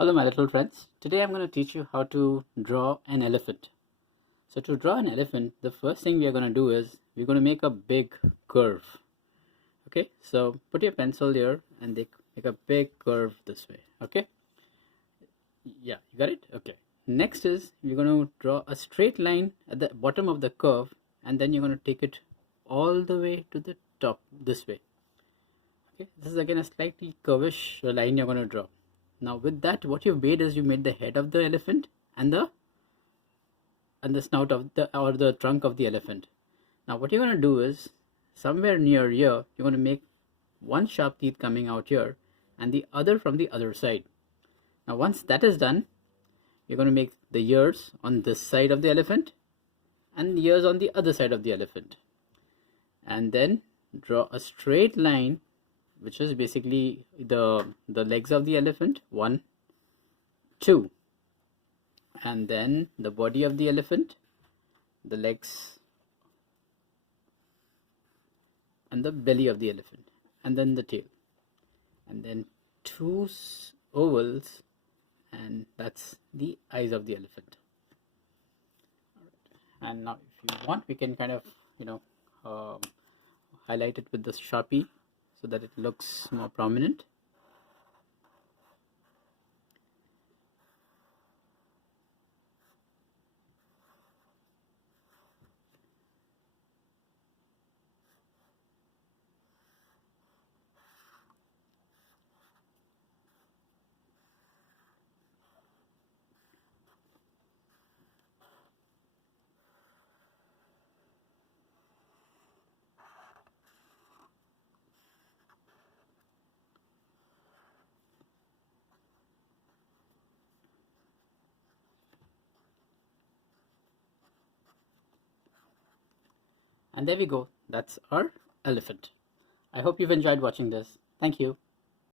Hello my little friends. Today I'm going to teach you how to draw an elephant. So to draw an elephant, the first thing we are going to do is we're going to make a big curve. Okay, so put your pencil here and make a big curve this way. Okay, yeah, you got it? Okay. Next is we're going to draw a straight line at the bottom of the curve, and then you're going to take it all the way to the top this way. Okay, this is again a slightly curvish line you're going to draw. Now with that, what you've made is you made the head of the elephant and the snout of the trunk of the elephant. Now what you're going to do is somewhere near here you're going to make one sharp teeth coming out here and the other from the other side. Now once that is done, you're going to make the ears on this side of the elephant and ears on the other side of the elephant, and then draw a straight line which is basically the legs of the elephant, 1, 2, and then the body of the elephant, the legs, and the belly of the elephant, and then the tail, and then 2 ovals, and that's the eyes of the elephant. And now if you want, we can kind of highlight it with the Sharpie so that it looks more prominent. And there we go, that's our elephant. I hope you've enjoyed watching this. Thank you.